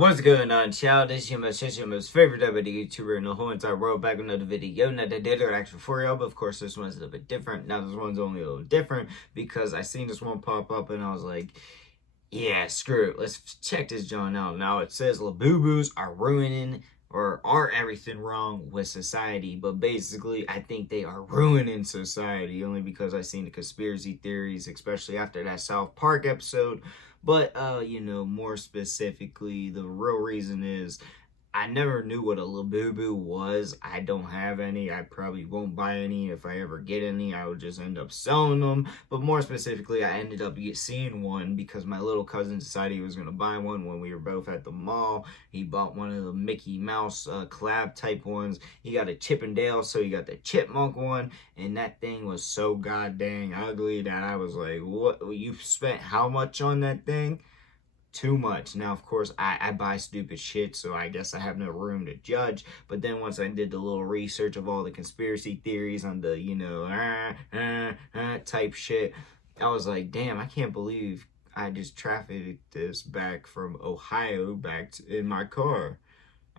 What's going on, child? This is your most favorite Diabeto YouTuber in the whole entire world. Back with another video. Now, I did it actually for y'all, but of course, this one's a little bit different. Now, this one's only a little different because I seen this one pop up and I was like, yeah, screw it. Let's check this joint out. Now, it says Labubus are ruining or are everything wrong with society, but basically I think they are ruining society only because I seen the conspiracy theories, especially after that South Park episode. But you know, more specifically, the real reason is I never knew what a Labubu was. I don't have any. I probably won't buy any. If I ever get any, I would just end up selling them. But more specifically, I ended up seeing one because my little cousin decided he was going to buy one when we were both at the mall. He bought one of the Mickey Mouse collab type ones. He got a Chip and Dale, so he got the chipmunk one. And that thing was so goddamn ugly that I was like, what? You spent how much on that thing? Too much. Now, of course, I buy stupid shit, so I guess I have no room to judge. But then once I did the little research of all the conspiracy theories on the, you know, type shit, I was like, damn, I can't believe I just trafficked this back from Ohio back in my car.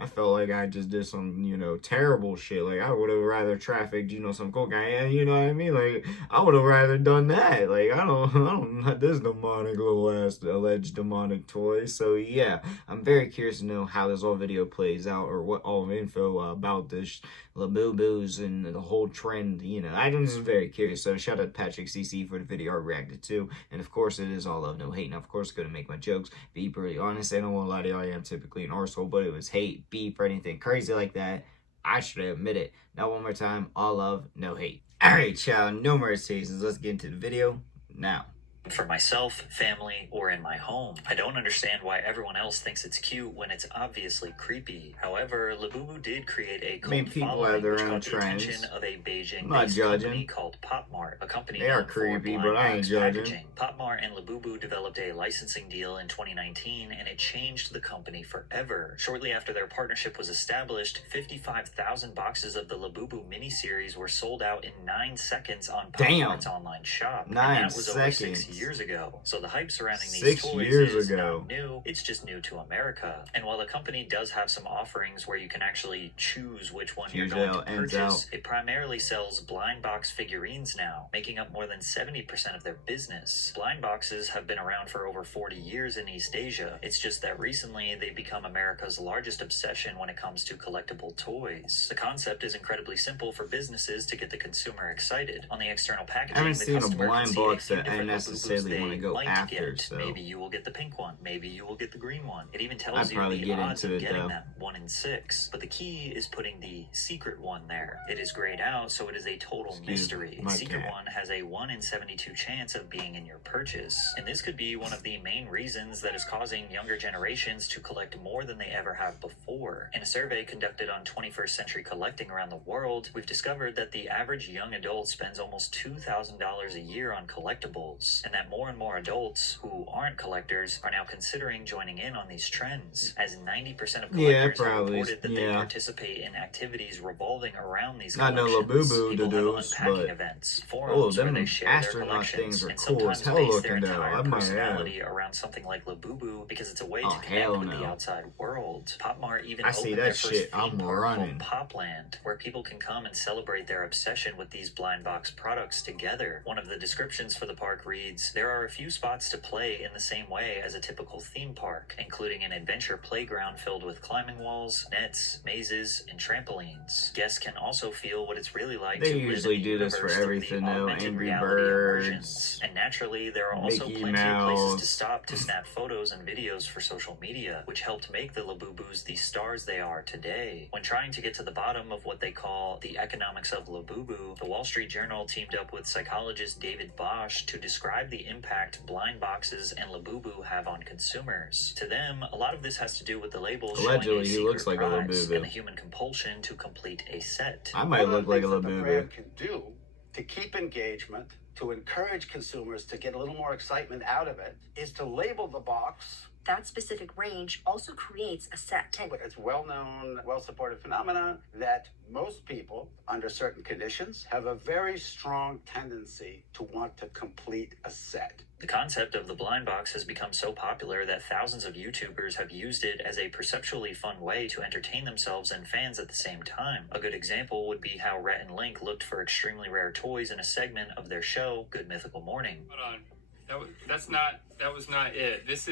I felt like I just did some, you know, terrible shit. Like, I would have rather trafficked, you know, some cocaine, you know what I mean? Like, I would have rather done that. Like, I don't want this demonic little ass alleged demonic toy. So, yeah, I'm very curious to know how this whole video plays out or what all info about this Labubus and the whole trend, you know. I'm just very curious. So, shout out to Patrick CC for the video I reacted to. And, of course, it is all love, no hate. Now, of course, going to make my jokes. Be pretty honest. I don't want to lie to y'all. I am typically an arsehole, but it was hate, beef, or anything crazy like that. I should admit it. Now, one more time, all love, no hate. Alright, child, no more excuses. Let's get into the video now. For myself, family, or in my home. I don't understand why everyone else thinks it's cute when it's obviously creepy. However, Labubu did create a cult following which caught the attention of a Beijing-based company called PopMart, a company they are creepy, but I ain't judging. Packaging. PopMart and Labubu developed a licensing deal in 2019, and it changed the company forever. Shortly after their partnership was established, 55,000 boxes of the Labubu miniseries were sold out in 9 seconds on PopMart's online shop. 9 seconds. Over 6 years ago. So the hype surrounding these toys is not new, it's just new to America. And while the company does have some offerings where you can actually choose which one you're going to purchase, it primarily sells blind box figurines now, making up more than 70% of their business. Blind boxes have been around for over 40 years in East Asia. It's just that recently they've become America's largest obsession when it comes to collectible toys. The concept is incredibly simple for businesses to get the consumer excited. On the external packaging, I haven't seen a blind box that I necessarily want to go after, so maybe you will get the pink one, maybe you will get the green one. It even tells you the odds of getting them, 1 in 6. But the key is putting the secret one there. It is grayed out, so it is a total mystery. The secret one has a 1 in 72 chance of being in your purchase, and this could be one of the main reasons that is causing younger generations to collect more than they ever have before. In a survey conducted on 21st century collecting around the world, we've discovered that the average young adult spends almost $2,000 a year on collectibles, and that more and more adults who aren't collectors are now considering joining in on these trends, as 90% of collectors have reported that they participate in activities revolving around these collections. People have unpacking events, forums where they share their collections, and sometimes base their entire personality around something like Labubu because it's a way to connect with the outside world. PopMart even opened their first theme park called Popland, where people can come and celebrate their obsession with these blind box products together. One of the descriptions for the park reads, "There are a few spots to play in the same way as a typical theme park, including an adventure playground filled with climbing walls, nets, mazes, and trampolines. Guests can also feel what it's really like to usually do this for everything though, Angry Birds, and naturally there are also plenty of places to stop to snap photos and videos for social media, which helped make the Labubus the stars they are today. When trying to get to the bottom of what they call the economics of Labubu, the Wall Street Journal teamed up with psychologist David Bosch to describe the impact blind boxes and Labubu have on consumers. To them, a lot of this has to do with the labels showing a secret prize and the human compulsion to complete a set. I might look like a Labubu. What the brand can do to keep engagement, to encourage consumers to get a little more excitement out of it, is to label the box. That specific range also creates a set. It's well-known, well-supported phenomenon that most people, under certain conditions, have a very strong tendency to want to complete a set. The concept of the blind box has become so popular that thousands of YouTubers have used it as a perceptually fun way to entertain themselves and fans at the same time. A good example would be how Rhett and Link looked for extremely rare toys in a segment of their show, Good Mythical Morning. Hold on. That was not it. This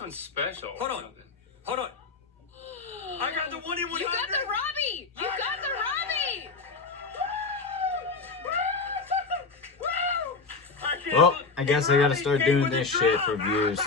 one's special. Hold on. I got the 1 in 100. You got the Robbie! You got the Robbie! Well, I guess I gotta start doing this shit for views.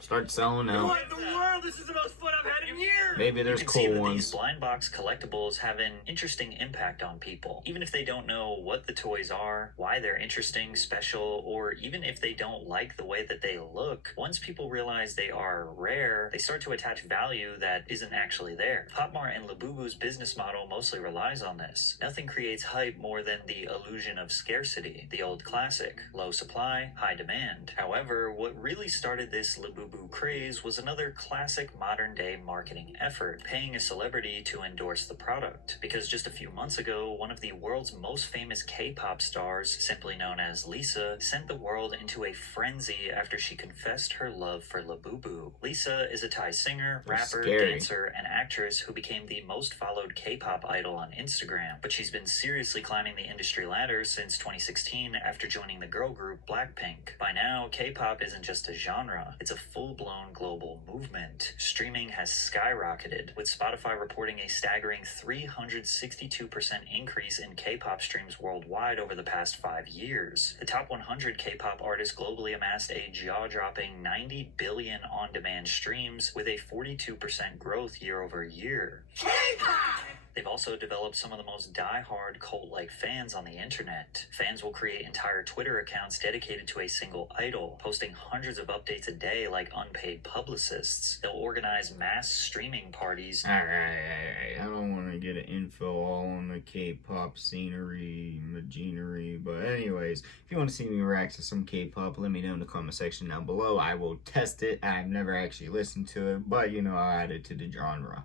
Start selling out. What in the world? This is the most fun I've had in years. Maybe there's You can see cool that ones. these blind box collectibles have an interesting impact on people. Even if they don't know what the toys are, why they're interesting, special, or even if they don't like the way that they look, once people realize they are rare, they start to attach value that isn't actually there. Pop Mart and Labubu's business model mostly relies on this. Nothing creates hype more than the illusion of scarcity. The old classic, low supply, high demand. However, what really started this Labubu craze was another classic modern-day marketing effort, paying a celebrity to endorse the product. Because just a few months ago, one of the world's most famous K-pop stars, simply known as Lisa, sent the world into a frenzy after she confessed her love for Labubu. Lisa is a Thai singer, rapper, dancer, and actress who became the most followed K-pop idol on Instagram. But she's been seriously climbing the industry ladder since 2016 after joining the girl group Blackpink. By now, K-pop isn't just a genre, it's a full-blown global movement. Streaming has skyrocketed, with Spotify reporting a staggering 362% increase in K-pop streams worldwide over the past 5 years. The top 100 K-pop artists globally amassed a jaw-dropping 90 billion on-demand streams, with a 42% growth year over year. K-pop! They've also developed some of the most die-hard cult-like fans on the internet. Fans will create entire Twitter accounts dedicated to a single idol, posting hundreds of updates a day like unpaid publicists. They'll organize mass streaming parties. Alright. I don't want to get an info all on the K-pop scenery, machinery, but anyways, if you want to see me react to some K-pop, let me know in the comment section down below. I will test it. I've never actually listened to it, but you know, I'll add it to the genre.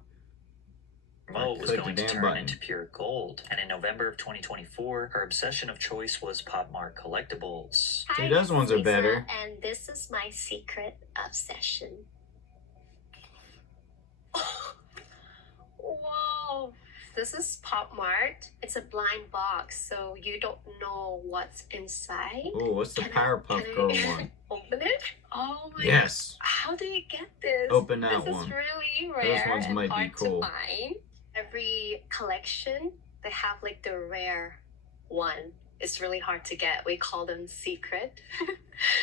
Was going to turn into pure gold, and in November of 2024, her obsession of choice was Pop Mart collectibles. Hi, See, those ones are Lisa, better. And this is my secret obsession. Whoa! This is Pop Mart. It's a blind box, so you don't know what's inside. Oh, what's the Powerpuff Girl one? Open it? Oh my! Yes. How do you get this? Open that this one. This is really rare. Those ones and might be hard cool. to find. Every collection, they have like the rare one. It's really hard to get. We call them secret.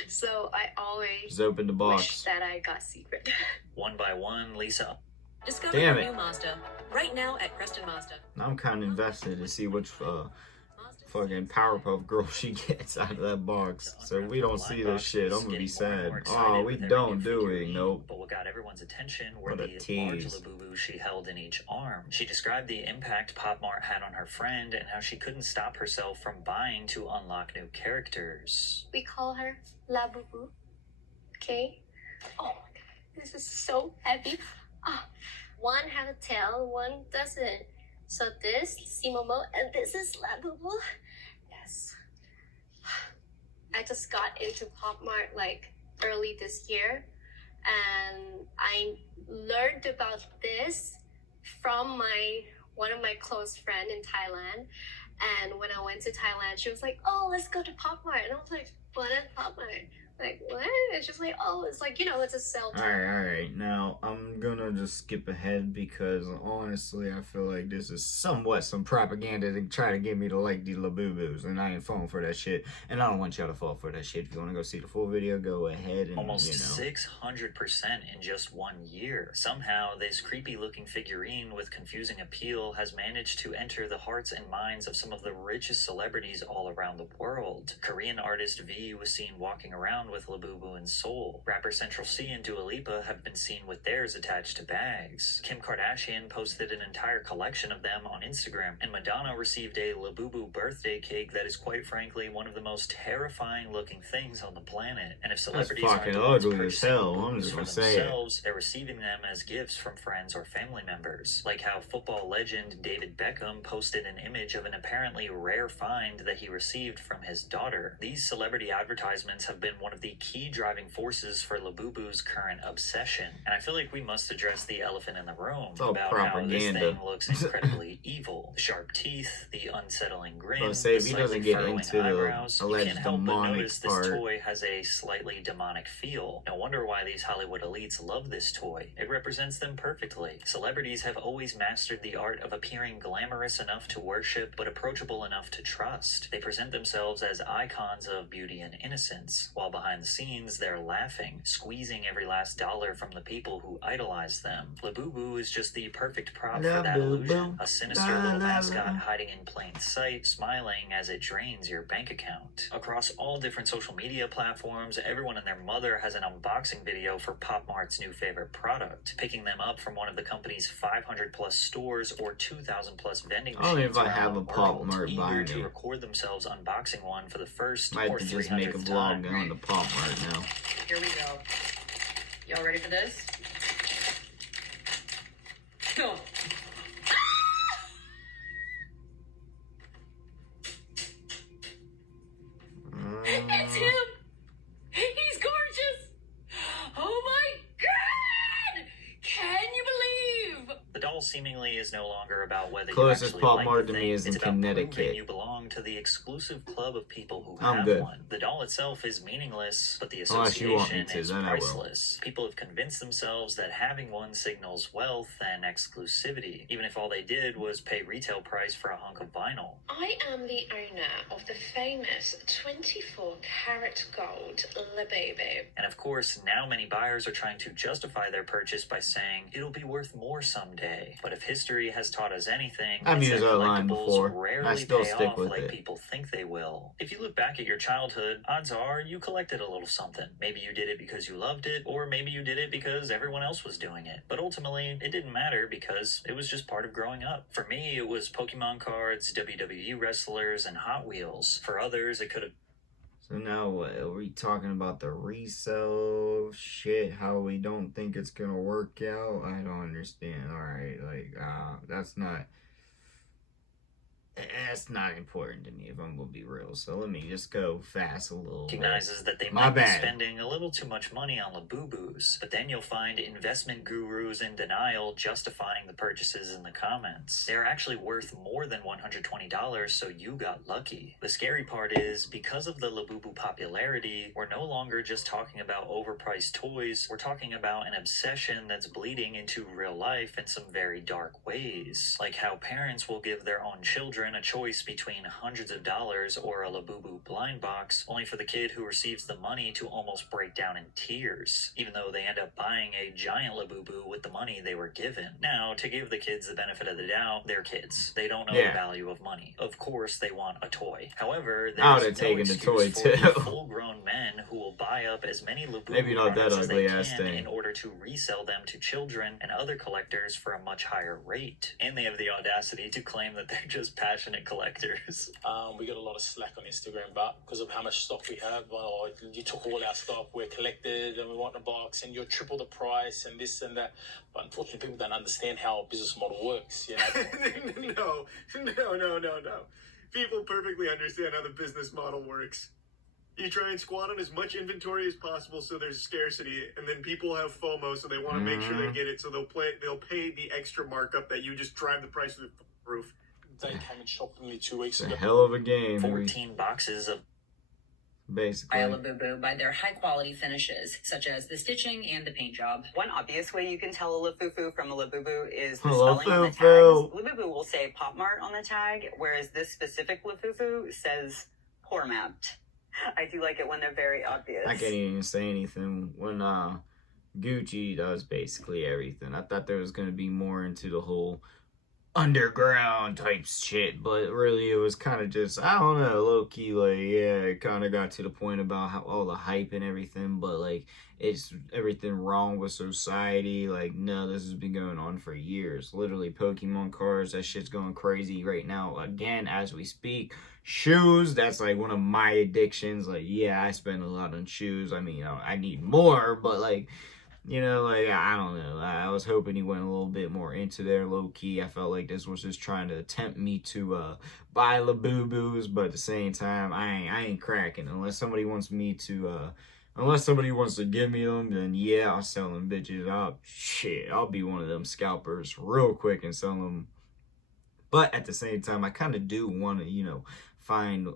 So I always Just open the box. wish that I got secret. One by one, Lisa Discover Damn a it. new Mazda right now at Preston Mazda. Now I'm kind of invested to see which fucking Powerpuff Girl she gets out of that box. So if we don't see this shit, I'm gonna be sad. Oh, we don't do it. Nope. But what got everyone's attention were What a the tease. large Labubu she held in each arm. She described the impact Pop Mart had on her friend and how she couldn't stop herself from buying to unlock new characters. We call her Labubu. Okay? Oh my god, this is so heavy. One have a tail, one doesn't. So this, Simomo, and this is Labubu. Yes. I just got into Pop Mart like early this year, and I learned about this from one of my close friends in Thailand. And when I went to Thailand, she was like, "Oh, let's go to Pop Mart," and I was like, "What is Pop Mart?" Like, what? And she's like, "Oh, it's like, you know, it's a cell tower." Alright. Now, I'm gonna just skip ahead because honestly, I feel like this is somewhat some propaganda to try to get me to like the Labubus, and I ain't falling for that shit. And I don't want y'all to fall for that shit. If you want to go see the full video, go ahead and, Almost you know. 600% in just 1 year. Somehow, this creepy-looking figurine with confusing appeal has managed to enter the hearts and minds of some of the richest celebrities all around the world. Korean artist V was seen walking around around with Labubu and Seoul. Rapper Central C and Dua Lipa have been seen with theirs attached to bags. Kim Kardashian posted an entire collection of them on Instagram, and Madonna received a Labubu birthday cake that is quite frankly one of the most terrifying looking things on the planet. And if celebrities aren't the ones purchasing Labubus for themselves, they're receiving them as gifts from friends or family members. Like how football legend David Beckham posted an image of an apparently rare find that he received from his daughter. These celebrity advertisements have been one of the key driving forces for Labubu's current obsession. And I feel like we must address the elephant in the room about how this thing looks incredibly evil. The sharp teeth, the unsettling grin, the slightly furrowing eyebrows. You can't help but notice this toy has a slightly demonic feel. No wonder why these Hollywood elites love this toy. It represents them perfectly. Celebrities have always mastered the art of appearing glamorous enough to worship, but approachable enough to trust. They present themselves as icons of beauty and innocence, while behind the scenes they're laughing, squeezing every last dollar from the people who idolize them. Labubu is just the perfect prop for that illusion. A sinister little mascot hiding in plain sight, smiling as it drains your bank account. Across all different social media platforms, everyone and their mother has an unboxing video for Pop Mart's new favorite product, picking them up from one of the company's 500 plus stores or 2,000 plus vending machines. Only if I have a Pop Mart eager to record themselves unboxing one for the first or 300th time. I have to just make a vlog going to Pop Mart now. Here we go. Y'all ready for this? Go. It's him! He's gorgeous! Oh my god! Can you believe? The doll seemingly is no longer about whether closest you actually Pop like Mart the to thing. me is in It's about Connecticut. proving you belong to the exclusive club of people who I'm have good. one. The doll itself is meaningless, but the Unless you want me association to, is then I will. priceless. People have convinced themselves that having one signals wealth and exclusivity, even if all they did was pay retail price for a hunk of vinyl. I am the owner of the famous 24-karat gold Labubu. And of course, now many buyers are trying to justify their purchase by saying it'll be worth more someday. But if history has taught us anything, I've it's used that that line collectibles before. rarely I still pay stick off with like it. people think they will. If you look back at your childhood, odds are you collected a little something. Maybe you did it because you loved it, or maybe you did it because everyone else was doing it. But ultimately, it didn't matter because it was just part of growing up. For me, it was Pokemon cards, WWE wrestlers, and Hot Wheels. For others, it could have... So now what, are we talking about the resale shit, how we don't think it's gonna work out? I don't understand. Alright, like, that's not important to me if I'm gonna be real. So let me just go fast a little bit. Recognizes that they might be spending a little too much money on Labubus, but then you'll find investment gurus in denial justifying the purchases in the comments. They're actually worth more than $120, so you got lucky. The scary part is, because of the Labubu popularity, we're no longer just talking about overpriced toys, we're talking about an obsession that's bleeding into real life in some very dark ways. Like how parents will give their own children a choice between hundreds of dollars or a Labubu blind box, only for the kid who receives the money to almost break down in tears, even though they end up buying a giant Labubu with the money they were given. Now, to give the kids the benefit of the doubt, they're kids. They don't know the value of money. Of course, they want a toy. However, there's no excuse for full-grown men who will buy up as many Labubu products as they can in order to resell them to children and other collectors for a much higher rate. And they have the audacity to claim that they're just passionate collectors. We got a lot of slack on Instagram, but because of how much stock we have, you took all our stock, we're collected, and we want a box, and you're triple the price, and this and that. But unfortunately, people don't understand how our business model works, you know? No. People perfectly understand how the business model works. You try and squat on as much inventory as possible so there's scarcity, and then people have FOMO, so they want to make sure they get it, so they'll pay the extra markup that you just drive the price of the roof. They came and shopped with me 2 weeks ago. It's a hell of a game. 14 boxes of basically Labubu by their high quality finishes, such as the stitching and the paint job. One obvious way you can tell a Labubu from a Labubu is the spelling on the tags. Labubu will say Pop Mart on the tag, whereas this specific Labubu says Poor Mapped. I do like it when they're very obvious. I can't even say anything when Gucci does basically everything. I thought there was going to be more into the whole underground type shit, but really it was kind of just, I don't know, low-key, like, yeah, it kind of got to the point about how all the hype and everything, but like, it's everything wrong with society. Like, no, this has been going on for years. Literally, Pokemon cards, that shit's going crazy right now again as we speak. Shoes, that's like one of my addictions. Like, yeah, I spend a lot on shoes. I mean, I need more, but like, you know, like, I don't know. I was hoping he went a little bit more into there, low-key. I felt like this was just trying to tempt me to buy Labubus, but at the same time, I ain't cracking. Unless somebody wants me to, unless somebody wants to give me them, then yeah, I'll sell them bitches. I'll be one of them scalpers real quick and sell them. But at the same time, I kind of do want to, you know, find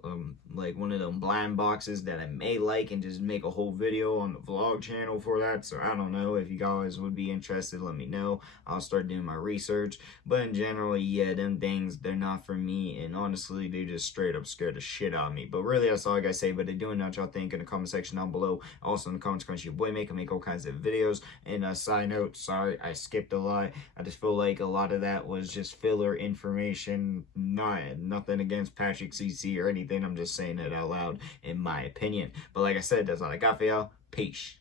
like one of them blind boxes that I may like and just make a whole video on the vlog channel for that. So I don't know, if you guys would be interested, let me know. I'll start doing my research. But in general, yeah, them things, they're not for me, and honestly, they just straight up scared the shit out of me. But really, that's all I gotta say. But I do know what y'all think in the comment section down below. Also in the comments, your boy make all kinds of videos. And a side note, sorry I skipped a lot. I just feel like a lot of that was just filler information. Nothing against Patrick CC or anything. I'm just saying it out loud in my opinion. But like I said, that's all I got for y'all. Peace.